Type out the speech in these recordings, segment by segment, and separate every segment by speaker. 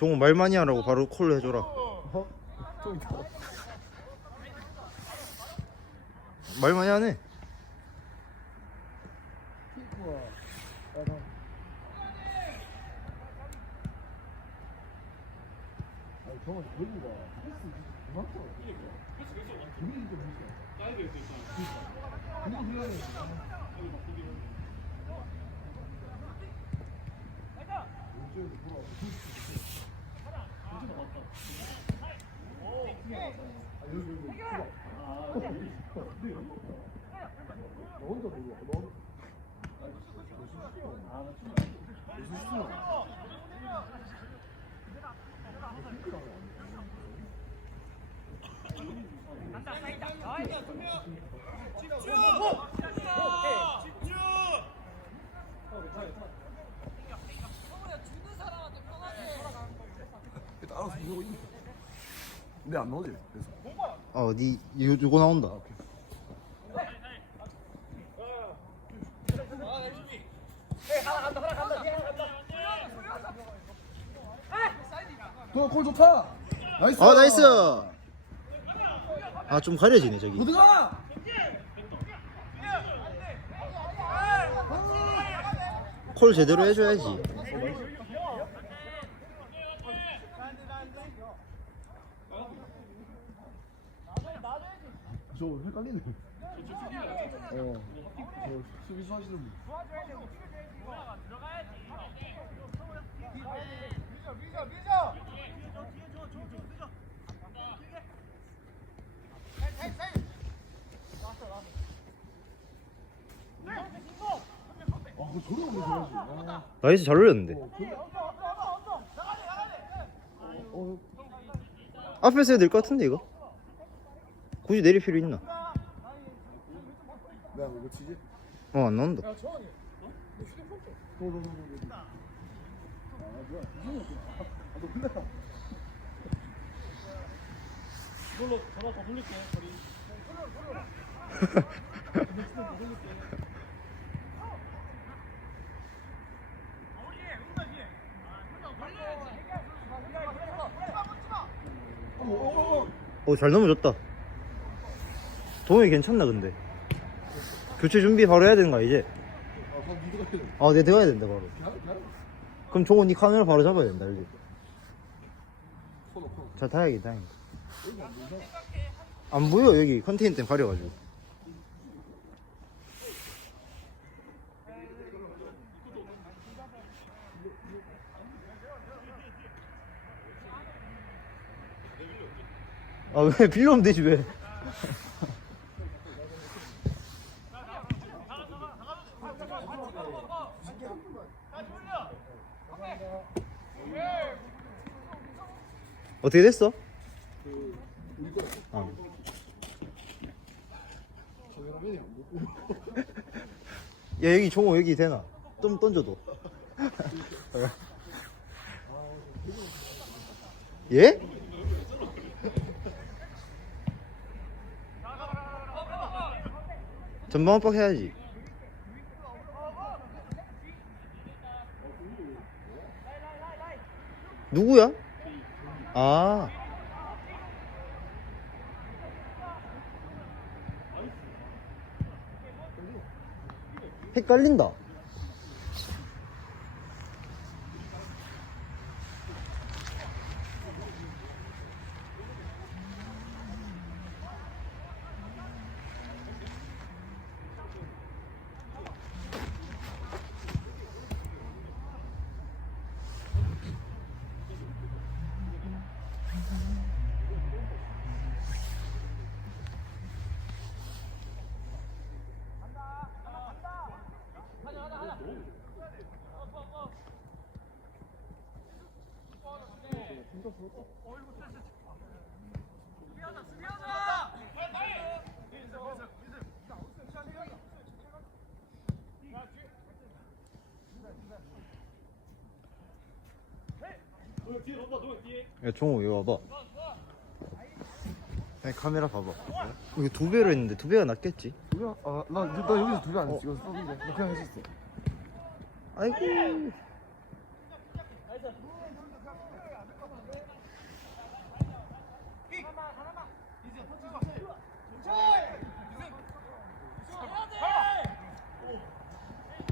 Speaker 1: 종우 말 많이 하라고 바로 콜 해줘라. 말 많이 하네.
Speaker 2: 정말 거기가 패스 그만큼. 너 혼자. 일단 알아서 이러고 있네. 근데 안 나오지? 그래서.
Speaker 1: 어, 니 요, 요거 나온다.
Speaker 2: 너골 좋다. 나이스.
Speaker 1: 아 나이스. 아 좀 가려지네 저기.
Speaker 2: 어디가?
Speaker 1: 콜 제대로 해줘야지.
Speaker 2: 저 헷갈리네. 어. 저 수비수 하시는 분. 아, 그 저리. 아,
Speaker 1: 나이스 잘 올렸는데.
Speaker 2: 어, 어,
Speaker 1: 앞에서 해야 될 것 같은데 이거. 굳이 내릴 필요 있나?
Speaker 2: 내가 뭐 치지?
Speaker 1: 어 안 나온다.
Speaker 2: 너, 너, 너, 너, 너. 아, 뭐야? 이거 아, 너 혼났다.
Speaker 3: 이걸로 전화 더 돌릴게 거리
Speaker 2: 어, 어, 어.
Speaker 1: 어잘 넘어졌다. 동현이 괜찮나 근데. 교체 준비 바로 해야 되는 거야 이제.
Speaker 2: 아, 밥 니가 해야 돼.
Speaker 1: 아, 내 들어가야 된다 바로. 그럼 종호 니 카메라 바로 잡아야 된다
Speaker 2: 놓고.
Speaker 1: 자 다행이다 다행이다.
Speaker 2: 안
Speaker 1: 보여 여기 컨테이너 때문에 가려가지고. 아 왜 빌려오면 되지 왜? 어떻게 됐어? 어. 야 여기 종호 여기 되나? 좀 던져도. 예? 전방 압박 해야지. 누구야? 아. 헷갈린다. 야 종호 이거 와봐 아니, 카메라 봐봐 이게 두 배로 했는데 두 배가 낫겠지
Speaker 2: 두 배? 아, 나, 나 여기서 두배안 찍었어. 근데. 나 그냥 했었어.
Speaker 1: 아이고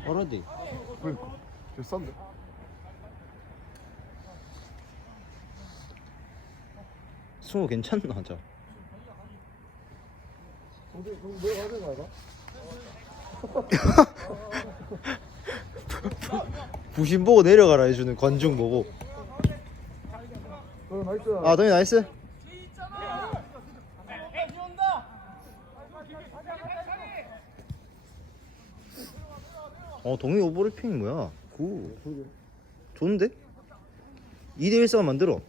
Speaker 2: 어라디 왜? 저 싼데?
Speaker 1: 승우 괜찮나 자.
Speaker 2: 근데 그럼 거
Speaker 1: 부심 보고 내려가라 해주는 관중 보고.
Speaker 2: 어 나이스
Speaker 1: 아, 동이 나이스. 어, 동이 오버래핑 뭐야? 구. 좋은데? 2대1 싸움 만들어.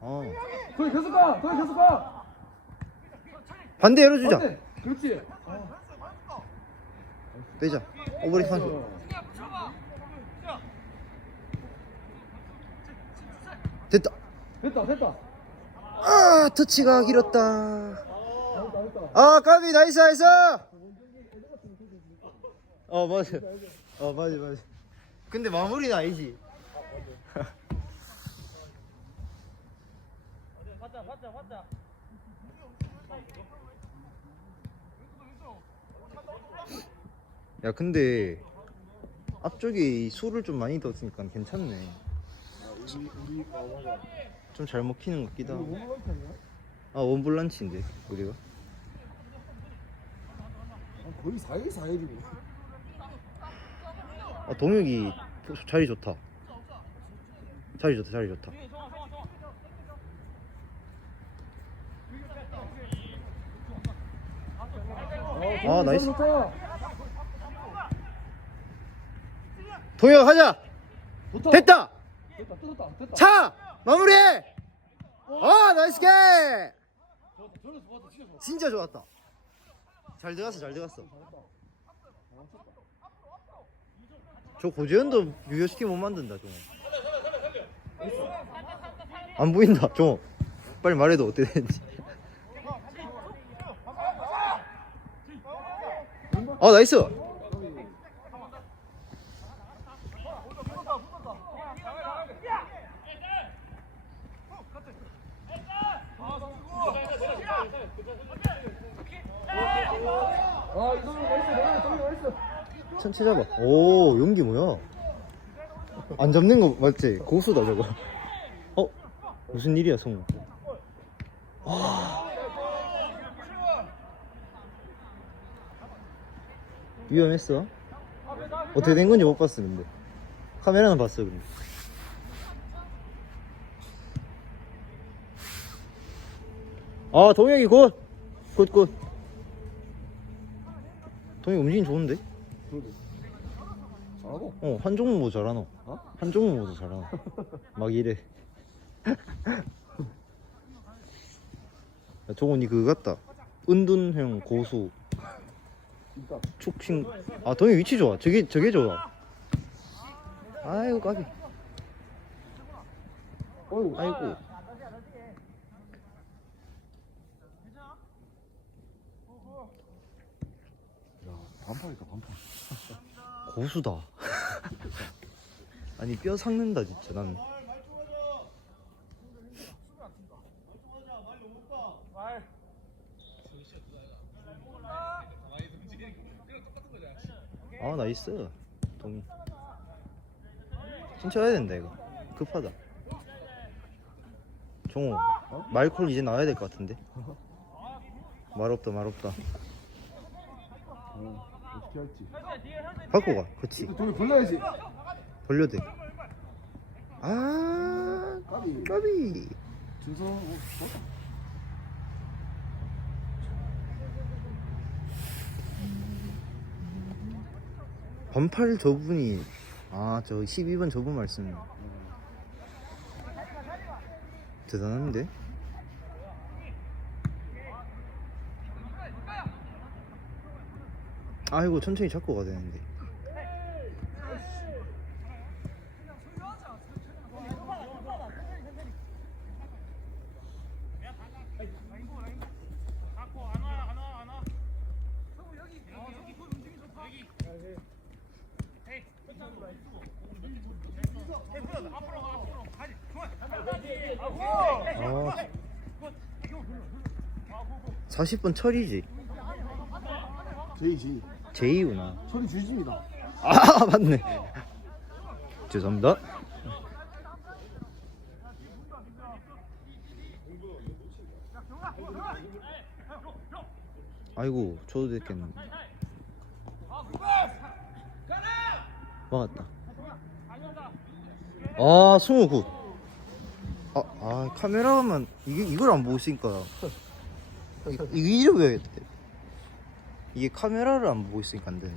Speaker 1: 아.
Speaker 2: 거기 계속 가 거기 계속 가
Speaker 1: 반대 열어주자.
Speaker 2: 반대. 그렇지
Speaker 1: 빼자. 오버래핑 한 줄. 됐다.
Speaker 2: 됐다 됐다
Speaker 1: 아, 터치가 길었다.
Speaker 2: 됐다
Speaker 1: 아, 까비 나이스 나이스. 어, 맞아. 어, 맞아 맞아. 근데 마무리는 아니지. 야, 근데 앞쪽에 이 술을 좀 많이 넣었으니까 괜찮네.
Speaker 2: 우리
Speaker 1: 아좀잘 먹히는 것 같기도 하고. 아, 원블란치인데 우리가.
Speaker 2: 거의 4일 4일이네
Speaker 1: 아, 동혁이 자리 좋다. 자리 좋다, 자리 좋다. 아, 나이스.
Speaker 2: 좋다
Speaker 1: 동혁 하자.
Speaker 2: 좋다
Speaker 1: 됐다.
Speaker 2: 됐다 뜯었다 됐다
Speaker 1: 차 마무리해. 아, 나이스 게. 진짜 좋았다. 잘 들어갔어, 잘 들어갔어. 저 고재현도 유효시키 못 만든다, 종. 안 보인다, 종. 빨리 말해도 어떻게 되는지. 아, 나이스.
Speaker 2: 아 이거는 나이스 나이스 저기 나이스
Speaker 1: 천체 잡아. 오, 연기 뭐야? 안 잡는 거 맞지? 고수다 저거. 어? 무슨 일이야, 성우? 와. 위험했어? 어떻게 된 건지 못 봤어, 근데. 카메라는 봤어, 근데. 아, 동혁이 굿! 굿, 굿. 동혁이 움직임 좋은데?
Speaker 2: 그러게 잘하고
Speaker 1: 어, 한종무도 잘하노.
Speaker 2: 어?
Speaker 1: 한종무도 잘하노. 막 이래. 야, 종훈이 그거 같다. 은둔형 고수 축신. 아, 동이 위치 좋아. 저게 저게 좋아. 아이고 까비. 아이고.
Speaker 2: 야 반팔이다 반팔
Speaker 1: 고수다. 아니 뼈 삭는다 진짜 난. 아 나이스 동이. 진짜 해야 된다 이거. 급하다. 종호 말콜 이제 나와야 될 것 같은데. 말 없다 말 없다.
Speaker 2: 어 어떻게 할지
Speaker 1: 바꿔 가. 그렇지.
Speaker 2: 근데 돈을 불러야지
Speaker 1: 돌려대. 아
Speaker 2: 까비
Speaker 1: 까비.
Speaker 2: 준성 어, 좋
Speaker 1: 반팔 저분이 아 저 12번 저분 말씀 대단한데? 아이고 천천히 잡고 가야 되는데 아 40번 철이지.
Speaker 2: 제이지.
Speaker 1: 제이구나.
Speaker 2: 소리 주집니다.
Speaker 1: 아 맞네. 죄송합니다. 아이고 저도 됐겠는데 막았다. 아 승우 굿 아, 아 카메라만 이게 이걸 안 보고 있으니까 이- 이거 이래 돼. 이게 카메라를 안 보고 있으니까 안 되네.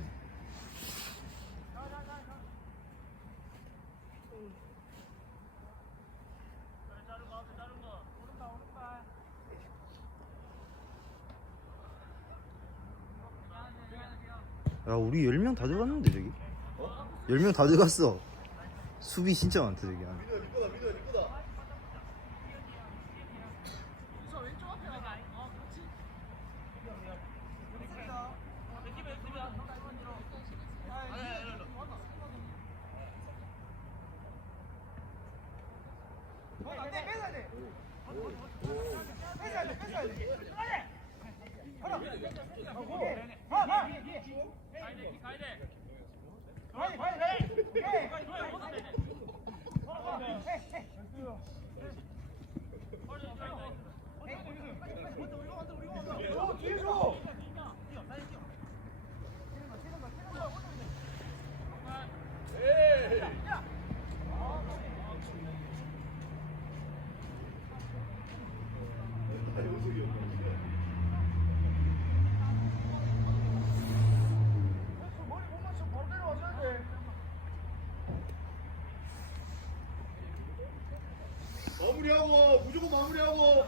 Speaker 1: 야 우리 10명 다 들어갔는데 저기? 10명 다 들어갔어. 수비 진짜 많다 저기. 안에.
Speaker 2: ဟုတ် 마무리하고 무조건 마무리하고.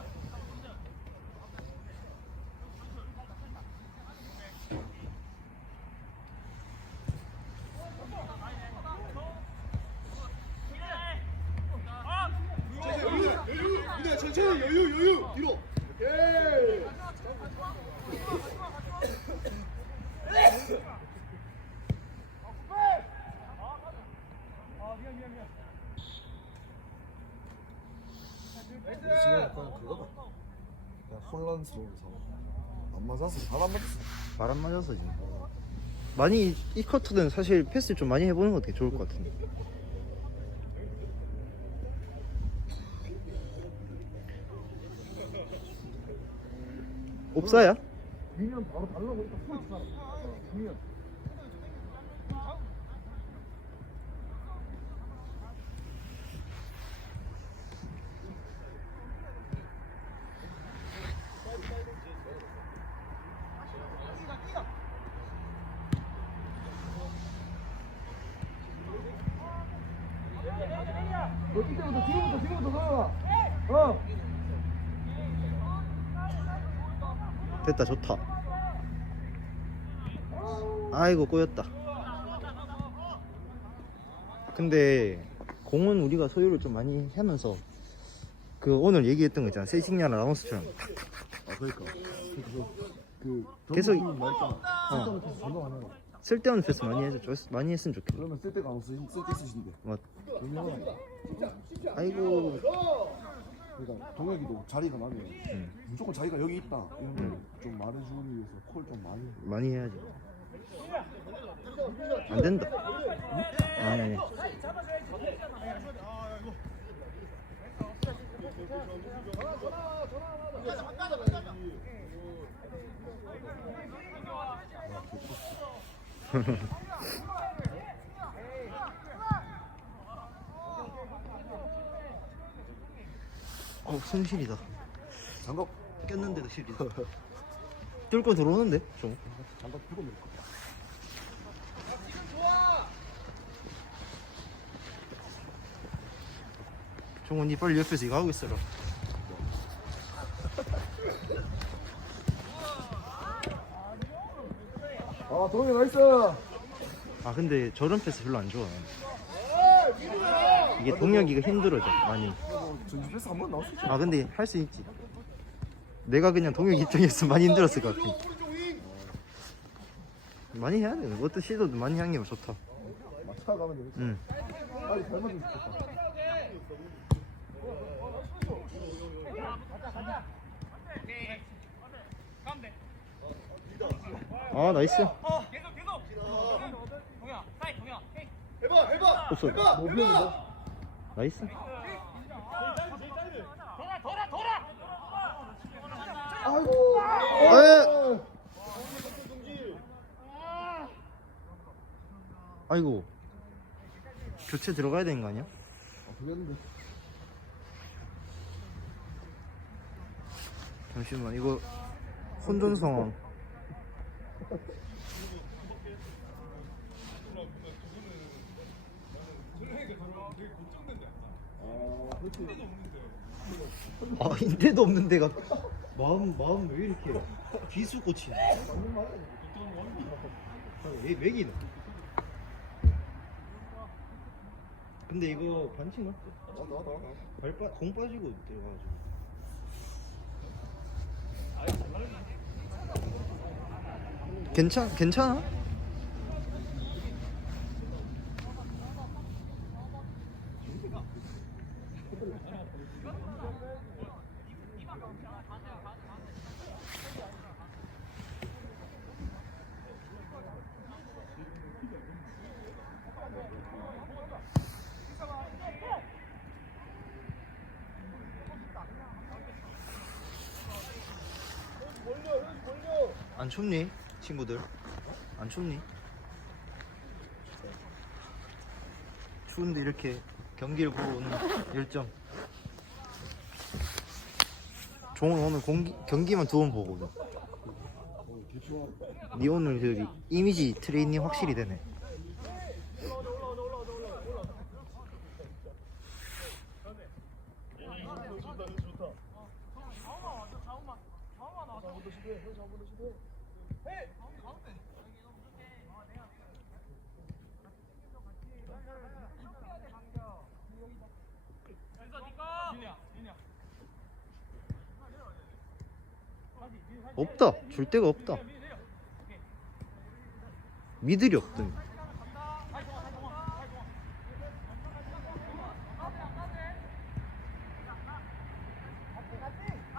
Speaker 2: 여유, 여유, 여유, 천천히 여유, 여유, 뒤로. 오케이. 지금 약간 그거다. 혼란스러운 상황. 안 맞았어, 잘안 맞았어.
Speaker 1: 바람 맞아서 지금 많이 이 커트는 사실 패스 좀 많이 해보는 거 되게 좋을 것 같은데 옵사야?
Speaker 2: 미면 바로 달라고 했다. 소리 치잖아. 미면. 너 이때부터 지금부터 지금부터 들어가. 어.
Speaker 1: 됐다 좋다 아이고 꼬였다 근데 공은 우리가 소유를 좀 많이 하면서 그 오늘 얘기했던 거 있잖아 세식냐나 라모스처럼
Speaker 2: 아 그러니까. 그
Speaker 1: 계속-. 어.
Speaker 2: 쓸데없는 안
Speaker 1: 패스 많이 해줘 많이 했으면 좋겠네
Speaker 2: 그러면 쓸 데가 없어 쓸데 있으신데.
Speaker 1: 맞. 아이고
Speaker 2: 그러니까 동혁이도 자리가 나면
Speaker 1: 음.
Speaker 2: 무조건 자기가 여기 있다. 이러면 좀 말해주기 위해서 콜 좀 많이 해.
Speaker 1: 많이 해야지. 안 된다. 아니 아니 손실이다.
Speaker 2: 장갑
Speaker 1: 꼈는데도 실이다. 뚫고 들어오는데? 좀.
Speaker 2: 장갑 밀 거.
Speaker 1: 종훈이 빨리 옆에서 이거 하고 있어라.
Speaker 2: 아 동혁이 나이스.
Speaker 1: 아 근데 저런 패스 별로 안 좋아. 이게 동혁이가 힘들어져 많이
Speaker 2: 패스 한번 나올 수 있지.
Speaker 1: 아 근데 할 수 있지. 내가 그냥 동혁 입장이었으면 많이 힘들었을 것 같아. 많이 해야 돼. 그것도 시도도 많이 하는 게 좋다.
Speaker 2: 맞춰 가면 되겠지.
Speaker 1: 응.
Speaker 2: 빨리 잘 맞으면 좋겠다.
Speaker 1: 아 나이스.
Speaker 3: 계속 계속 동야 사이
Speaker 2: 해봐 해봐!
Speaker 1: 없어.
Speaker 2: 해봐 해봐!
Speaker 1: 나이스.
Speaker 2: 아이고
Speaker 1: 에! 아이고. 교체 들어가야 되는 거 아니야?
Speaker 2: 아 그랬는데
Speaker 1: 잠시만 이거 혼전 상황. 아아 인대도 없는 데가 마음 마음 왜 이렇게 비수 꽂히냐? 왜 맥이네? 근데 이거 반칙
Speaker 2: 나와
Speaker 1: 발빠 공 빠지고 들어가가지고. 괜찮 괜찮아? 안 춥니 친구들? 안 춥니? 추운데 이렇게 경기를 보러 오는 열정. 종은 오늘 공기, 경기만 두 번 보거든.
Speaker 2: 대충
Speaker 1: 니 오늘 그 이미지 트레이닝 확실히 되네. 없다. 줄 데가 없다. 미들이 없더니.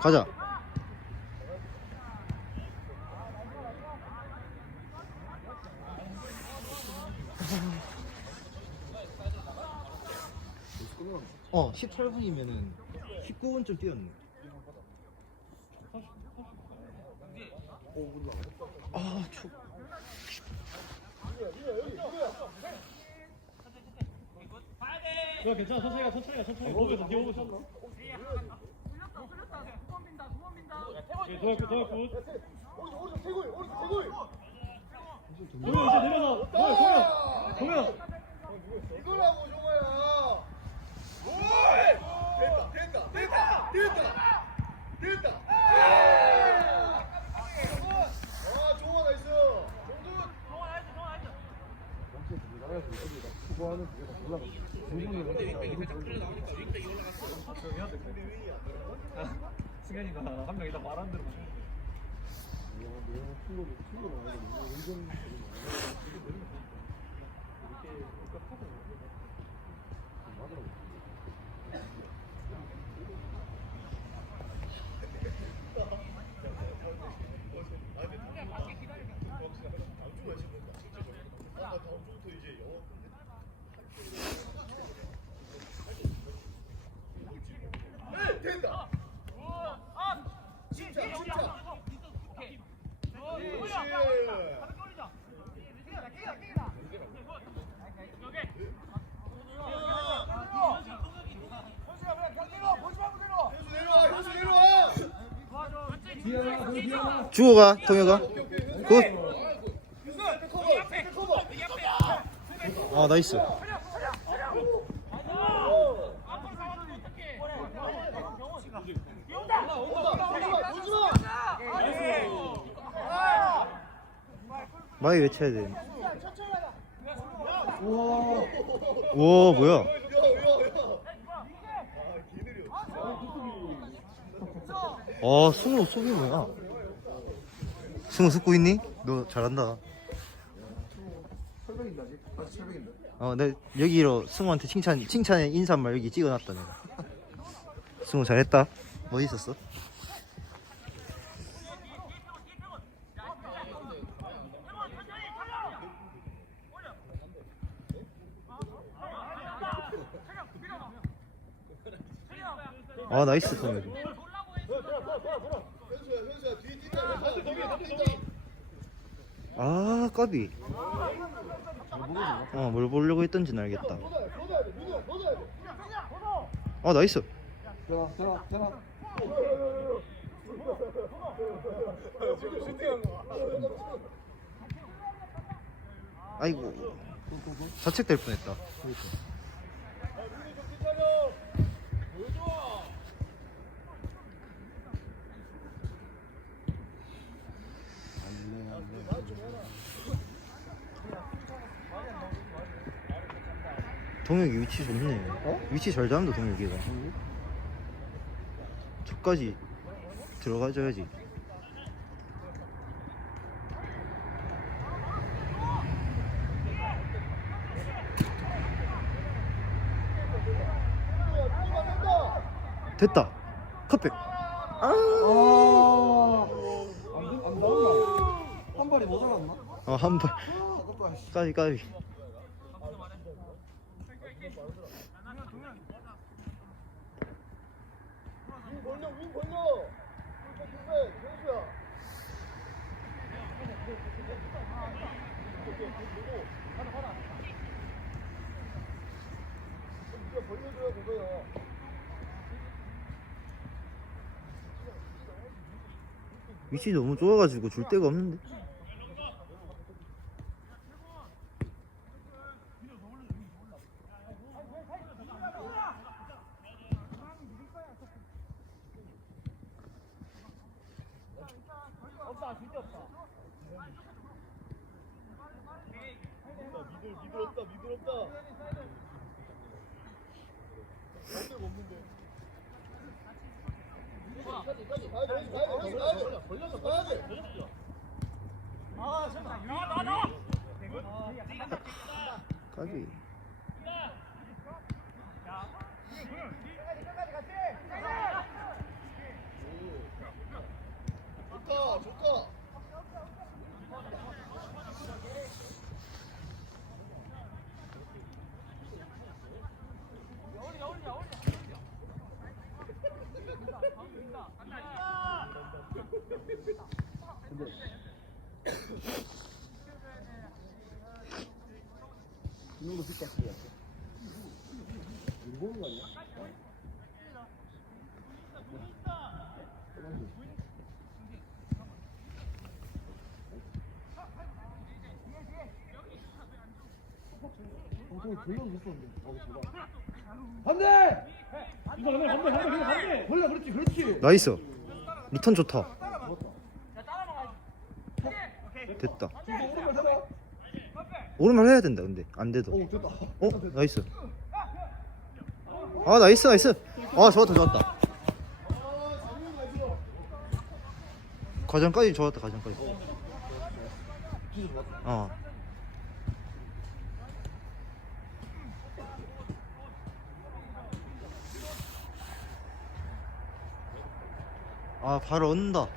Speaker 1: 가자. 어, 18분이면은 19분쯤 뛰었네. 아, 추.
Speaker 3: 야 괜찮아. 천천히 가 천천히 가 천천히 거기서 뒤에 오고 있었나? 예, 도약 굿 도약 굿.
Speaker 2: 오른쪽 태구이 오른쪽 태구이
Speaker 3: 동현 이제 내려서 동현 동현. 동현.
Speaker 2: 이거라고 종아야? 됐다 됐다 됐다 됐다 됐다 아 종아 나이스 정준
Speaker 3: 승현이가 한명 이따 말안 들으면
Speaker 2: 됐다 진짜 진짜 내려와 현수 내려와
Speaker 1: 주호가, 동혁아. 굿. 아, 나이스. 마이 외쳐야 돼. 우와, 뭐야. 아, 승우 속이 뭐야? 승우 숨고 있니? 너 잘한다.
Speaker 2: 철벽인다 아직? 아직
Speaker 1: 어, 내 여기로 승우한테 칭찬 칭찬의 인사말 여기 찍어놨다 내가. 승우 잘했다. 뭐 있었어? 아 나이스 선우. 아 까비. 어뭘 보려고 했던지는 알겠다. 아 나이스. 아이고. 자책될 뻔했다
Speaker 2: 안돼 안돼
Speaker 1: 동혁이 위치 좋네.
Speaker 2: 어?
Speaker 1: 위치 잘 잡는다 동혁이가. 저까지 들어가줘야지. 됐다. 컵백.
Speaker 2: 아 안 안 나온다 한 발이 모자랐나?
Speaker 1: 아한발.
Speaker 2: 아깝다 씨.
Speaker 1: 까비 까비 위치 너무 좋아가지고 줄 데가 없는데
Speaker 2: 엉덩이 돌려줬었는데. 거기 줘봐 반대!
Speaker 3: 이거 반대 반대 반대 반대.
Speaker 2: 벌려 그렇지 그렇지.
Speaker 1: 나이스. 리턴 좋다. 됐다.
Speaker 2: 이거 오른발 잡아
Speaker 1: 오른발 해야 된다 근데. 안 돼도.
Speaker 2: 오 됐다.
Speaker 1: 어 나이스. 아 나이스 나이스. 아 좋았다 좋았다. 과정까지 좋았다
Speaker 2: 진짜 좋았다
Speaker 1: 어 아, 바로 온다.